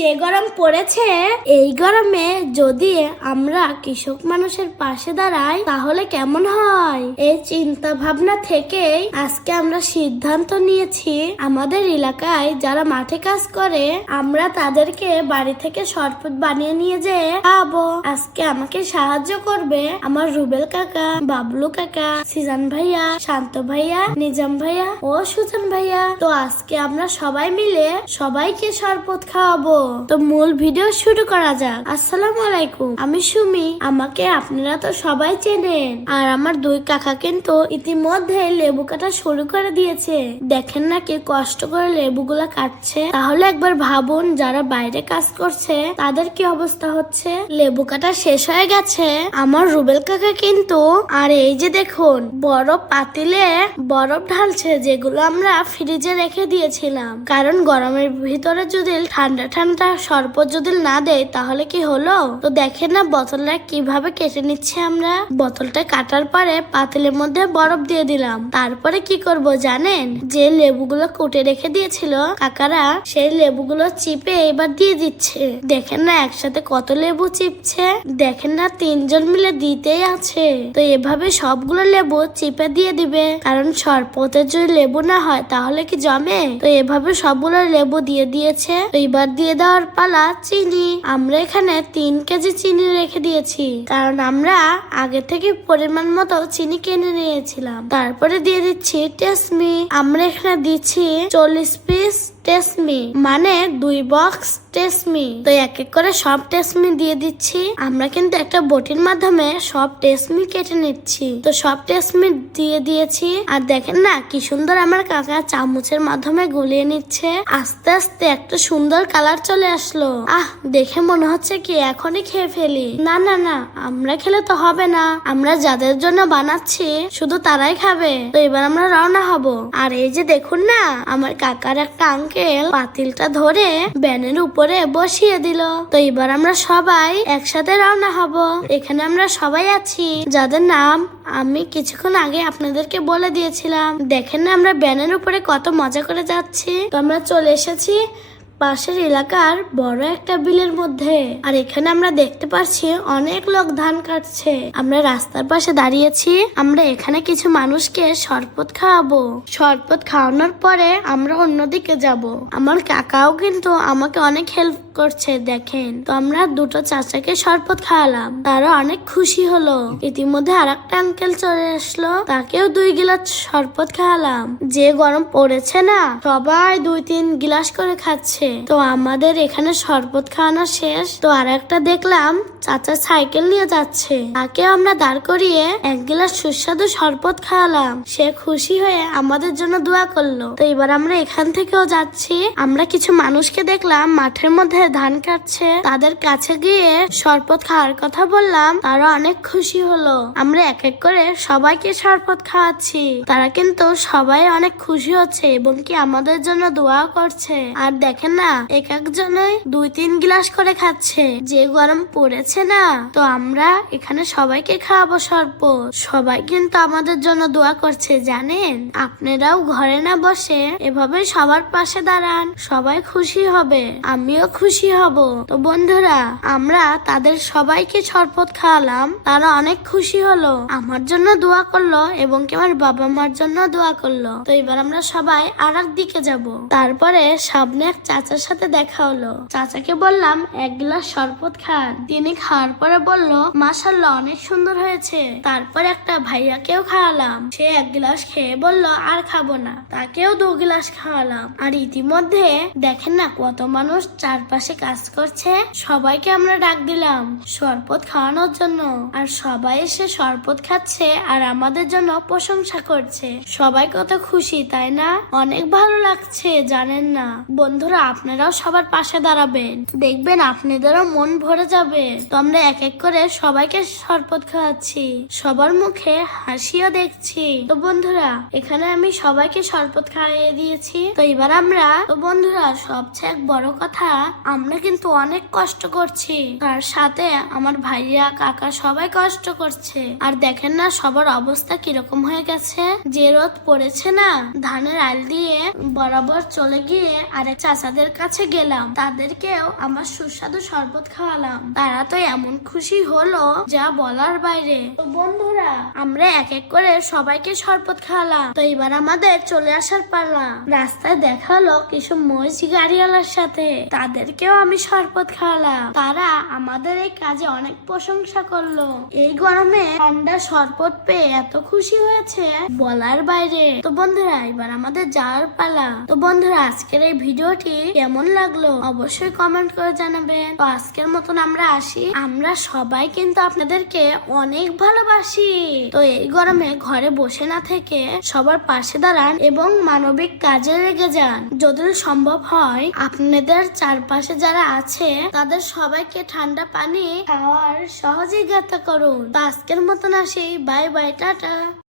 যে গরম পড়েছে, এই গরমে যদি আমরা কৃষক মানুষের পাশে দাঁড়াই তাহলে কেমন হয়। এই চিন্তা ভাবনা থেকেই আজকে আমরা সিদ্ধান্ত নিয়েছি আমাদের এলাকায় যারা মাঠে কাজ করে আমরা তাদেরকে বাড়ি থেকে শরবত বানিয়ে নিয়ে যেয়ে খাবো। আজকে আমাকে সাহায্য করবে আমার রুবেল কাকা, বাবলু কাকা, সিজান ভাইয়া, শান্ত ভাইয়া, নিজাম ভাইয়া ও সুজান ভাইয়া। তো আজকে আমরা সবাই মিলে সবাইকে শরবত খাওয়াবো। তো মূল ভিডিও শুরু করা যাক। আসসালামু আলাইকুম, আমি সুমি। আমাকে আপনারা তো সবাই চেনেন। আর আমার দুই কাকা কিন্তু ইতিমধ্যে লেবু কাটা শুরু করে দিয়েছে। দেখেন না কি কষ্ট করে লেবুগুলা কাটছে। তাহলে একবার ভাবুন যারা বাইরে কাজ করছে তাদের কি অবস্থা হচ্ছে। লেবু কাটা শেষ হয়ে গেছে আমার রুবেল কাকা কিন্তু। আর এই যে দেখুন বরফ পাতিলে বরফ ঢালছে, যেগুলো আমরা ফ্রিজে রেখে দিয়েছিলাম। কারণ গরমের ভিতরে যদি ঠান্ডা ঠান্ডা শরবত যদি না দেয় তাহলে কি হলো। তো দেখেন না বোতলটা কিভাবে কেটে নিচ্ছে। আমরা বোতলটা কাটার পরে পাতিলের মধ্যে বরফ দিয়ে দিলাম। তারপরে কি করব জানেন, যে লেবুগুলো কুটে রেখে দিয়েছিল কাকারা, সেই লেবুগুলো চিপে এবার দিয়ে দিচ্ছে। দেখেন না একসাথে কত লেবু চিপছে। দেখেন না তিনজন মিলে দিতেই আছে। তো এভাবে সবগুলো লেবু চিপে দিয়ে দিবে, কারণ শরবতের যদি লেবু না হয় তাহলে কি জমে। তো এভাবে সবগুলো লেবু দিয়ে দিয়েছে। তো এবার দিয়ে দেওয়ার পালা চিনি। আমরা এখানে 3 কেজি চিনি রেখে দিয়েছি, কারণ আমরা আগে থেকে পরিমাণ মতো চিনি কিনে নিয়েছিলাম। তারপরে দিয়ে দিচ্ছি টেসমি। আমরা এখানে দিচ্ছি 40 পিস টেসমি, মানে 2 বক্স টেসমি। তো এক এক করে সব টেসমি দিয়ে দিচ্ছি। আমরা কিন্তু একটা বটির মাধ্যমে সব টেসমি কেটে নিচ্ছি। তো সব টেসমি দিয়ে দিয়েছি। আর দেখেন না কি সুন্দর আমার কাকা চামচের মাধ্যমে গুলিয়ে নিচ্ছে। আস্তে আস্তে একটা সুন্দর কালার চলে আসলো। দেখে মনে হচ্ছে কি এখনই খেয়ে ফেলি। না না না, আমরা খেলে তো হবে না। আমরা যাদের জন্য বানাচ্ছি শুধু তারাই খাবে। তো এবার আমরা রওনা হব। আর এই যে দেখুন না আমার কাকার একটা আঙ্কেল পাতিলটা ধরে ব্যানের উপরে বসিয়ে দিল। তো এবার আমরা সবাই একসাথে রওনা হব। এখানে আমরা সবাই আছি যাদের নাম আমি কিছুক্ষণ আগে আপনাদেরকে বলে দিয়েছিলাম। দেখেন না আমরা ব্যানের উপরে কত মজা করে যাচ্ছি। তো আমরা চলে এসেছি পাশের এলাকার বড় একটা বিলের মধ্যে। আর এখানে আমরা দেখতে পাচ্ছি অনেক লোক ধান কাটছে। আমরা রাস্তার পাশে দাঁড়িয়েছি। আমরা এখানে কিছু মানুষকে শরবত খাওয়াবো। শরবত খাওয়ানোর পরে আমরা অন্যদিকে যাব। আমার কাকাও কিন্তু আমাকে অনেক হেল্প করছে দেখেন। তো আমরা দুটো চাচাকে শরবত খাওয়ালাম, তারা অনেক খুশি হলো। ইতিমধ্যে আর একটা আঙ্কেল চলে আসলো, তাকেও 2 গিলাস শরবত খাওয়ালাম। যে গরম পড়েছে না, সবাই 2-3 গিলাস করে খাচ্ছে। তো আমাদের এখানে শরবত খাওয়ানো শেষ। তো আর একটা দেখলাম চাচা সাইকেল নিয়ে যাচ্ছে, তাকেও আমরা দাঁড় করিয়ে 1 গিলাস সুস্বাদু শরবত খাওয়ালাম। সে খুশি হয়ে আমাদের জন্য দোয়া করলো। তো এবার আমরা এখান থেকেও যাচ্ছি। আমরা কিছু মানুষকে দেখলাম মাঠের মধ্যে ধান কাটছে, তাদের কাছে গিয়ে শরবত খাওয়ার কথা বললাম। তারা অনেক খুশি হলো। আমরা এক এক করে সবাইকে শরবত খাওয়াচ্ছি। তারা কিন্তু সবাই অনেক খুশি হচ্ছে এবং কি আমাদের জন্য দোয়া করছে। আর দেখেন না এক একজনই 2-3 গিলাস করে খাচ্ছে। যে গরম পড়েছে না, তো আমরা এখানে সবাইকে খাওয়াবো শরবত। সবাই কিন্তু আমাদের জন্য দোয়া করছে জানেন। আপনারাও ঘরে না বসে এভাবে সবার পাশে দাঁড়ান, সবাই খুশি হবে, আমিও খুশি হব। তো বন্ধুরা আমরা তাদের সবাইকে শরবত খাওয়ালাম, তারা অনেক খুশি হলো, আমার জন্য দোয়া করলো এবং কি আমার বাবা মার জন্য দোয়া করলো। তো এবার আমরা সবাই আর এক দিকে যাব। তারপরে সামনে এক চাচার সাথে দেখা হলো। চাচাকে বললাম 1 গ্লাস শরবত খান। তিনি খাওয়ার পরে বলল মাশাআল্লাহ অনেক সুন্দর হয়েছে। তারপর একটা ভাইয়াকেও খাওয়ালাম। সে 1 গ্লাস খেয়ে বলল আর খাবো না। তাকেও 2 গ্লাস খাওয়ালাম। আর ইতিমধ্যে দেখেন না কত মানুষ চারপাশে কাজ করছে। সবাইকে আমরা ডাক দিলাম শরবত খাওয়ানোর জন্য। আর সবাই এসে শরবত খাচ্ছে আর আমাদের জন্য প্রশংসা করছে। সবাই কত খুশি তাই না? অনেক ভালো লাগছে জানেন না। বন্ধুরা আপনারাও সবার পাশে দাঁড়াবেন, দেখবেন আপনাদেরও মন ভরে যাবে। তো আমরা এক এক করে সবাইকে শরবত খাওয়াচ্ছি, সবার মুখে হাসিও দেখছি। তো বন্ধুরা এখানে আমি সবাইকে শরবত খাইয়ে দিয়েছি। তো এবার আমরা বন্ধুরা সবচেয়ে বড় কথা, আমরা কিন্তু অনেক কষ্ট করছি, তার সাথে আমার ভাইয়া কাকা সবাই কষ্ট করছে। আর দেখেন না সবার অবস্থা কিরকম হয়ে গেছে, যে রোদ পড়েছে না। ধানের আল দিয়ে বরাবর চলে গিয়ে আরেক চাচাদের কাছে গেলাম, তাদেরকেও আমার সুস্বাদু শরবত খাওয়ালাম। তারা তো এমন খুশি হলো যা বলার বাইরে। তো বন্ধুরা আমরা এক এক করে সবাইকে শরবত খাওয়ালাম। তো এবার আমাদের চলে আসার পালা। রাস্তায় দেখা হলো কিছু মহিষ গাড়িওয়ালার সাথে, তাদেরকেও আমি শরবত খাওয়ালাম। তারা আমাদের এই কাজে অনেক প্রশংসা করলো। এই গরমে ঠান্ডা শরবত পেয়ে এত খুশি হয়েছে বলার বাইরে। তো বন্ধুরা এবার আমাদের যাওয়ার পালা। তো বন্ধুরা আজকের এই ভিডিওটি কেমন লাগলো অবশ্যই কমেন্ট করে জানাবেন। তো আজকের মতন আমরা আসি, আমরা সবাই কিন্তু আপনাদেরকে অনেক ভালোবাসি। তো এই গরমে ঘরে বসে না থেকে সবার পাশে দাঁড়ান এবং মানবিক কাজে লেগে যান। যদি সম্ভব হয় আপনাদের চারপাশে যারা আছে তাদের সবাইকে ঠান্ডা পানি খাওয়ার সহযোগিতা করুন। তো আজকের মতন আসি, বাই বাই, টাটা।